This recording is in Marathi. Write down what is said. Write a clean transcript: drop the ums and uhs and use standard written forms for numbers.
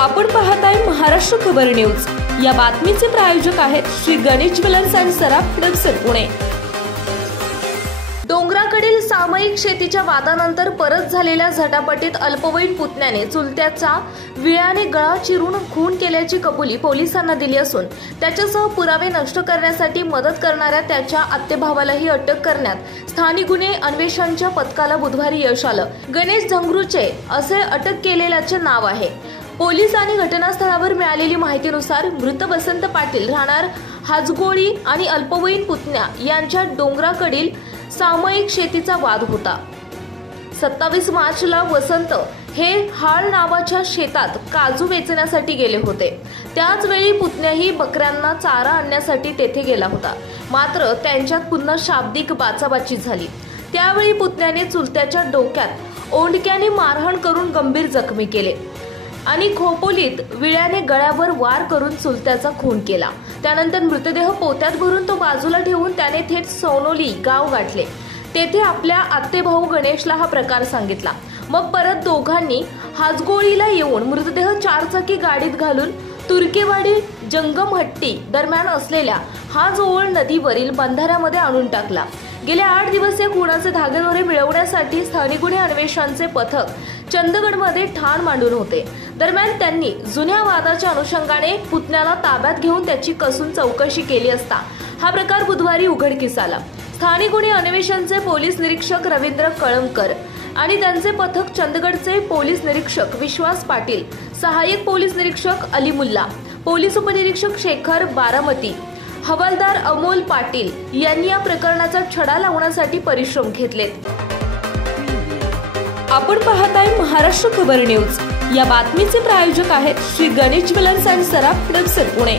आपण पाहताय महाराष्ट्र खबर न्यूज। या बातमीचे प्रायोजक आहेत श्री गणेश ज्वेलर्स अँड सराफ दक्षिण पुणे। डोंगराकडील सामायिक शेतीच्या वादानंतर परत झालेल्या झटापटीत अल्पवयीन पुतण्याने चुलत्याचा विळ्याने गळा चिरून खून केल्याची कबुली पोलिसांना दिली असून त्याच्यासह पुरावे नष्ट करण्यासाठी मदत करणाऱ्या त्याच्या आत्तेभावालाही अटक करण्यात स्थानिक गुन्हे अन्वेषणाच्या पथकाला बुधवारी यश आलं। गणेश झंगरूचे असे अटक केलेल्याचे नाव आहे। पोलिसांनी घटनास्थळावर मिळालेली माहितीनुसार मृत वसंत पाटील राहणार हाजगोळी आणि अल्पवयीन पुतण्या यांच्यात डोंगराकडील सामायिक शेतीचा वाद होता। 27 मार्चला वसंत हे हाळ नावाच्या शेतात काजू वेचण्यासाठी गेले होते। त्याच वेळी पुतण्याही बकऱ्यांना चारा आणण्यासाठी तेथे गेला होता। मात्र त्यांच्यात पुन्हा शाब्दिक बाचाबाची झाली। त्यावेळी पुतण्याने चुलत्याच्या डोक्यात ओंडक्याने मारहाण करून गंभीर जखमी केले आणि खोपोलीत विळ्याने गळ्यावर वार करून चुलत्याचा खून केला। त्यानंतर मृतदेह पोत्यात भरून तो बाजूला ठेवून त्याने थेट सोनोली गाव गाठले। तेथे आपल्या आत्तेभाऊ गणेशला हा प्रकार सांगितला। मग परत दोघांनी हाजगोळीला येऊन मृतदेह चारचाकी गाडीत घालून तुर्केवाडी जंगमहट्टी दरम्यान असलेल्या हाजओळ नदीवरील बंधाऱ्यामध्ये आणून टाकला। गेले 8 दिवस या खुनाचे धागेदोरे मिळवण्यासाठी स्थानिक गुन्हे अन्वेषणाचे पथक चंदगडमध्ये ठाण मांडून होते। दरम्यान त्यांनी जुन्या वादाच्या अनुषंगाने पुतण्याला ताब्यात घेऊन त्याची कसून चौकशी केली असता हा प्रकार बुधवारी उघडकीस आला। स्थानिक गुन्हे अन्वेषणाचे पोलीस निरीक्षक रवींद्र कळमकर आणि त्यांचे पथक चंदगडचे पोलीस निरीक्षक विश्वास पाटील, सहाय्यक पोलीस निरीक्षक अली मुल्ला, पोलीस उपनिरीक्षक शेखर बारामती, हवालदार अमोल पाटील यांनी या प्रकरणाचा छडा लावण्यासाठी परिश्रम घेतले। आपण पाहताय महाराष्ट्र खबर न्यूज। या बातमीचे प्रायोजक आहेत श्री गणेश ज्वेलर्स अँड सराफ दक्षिण पुणे।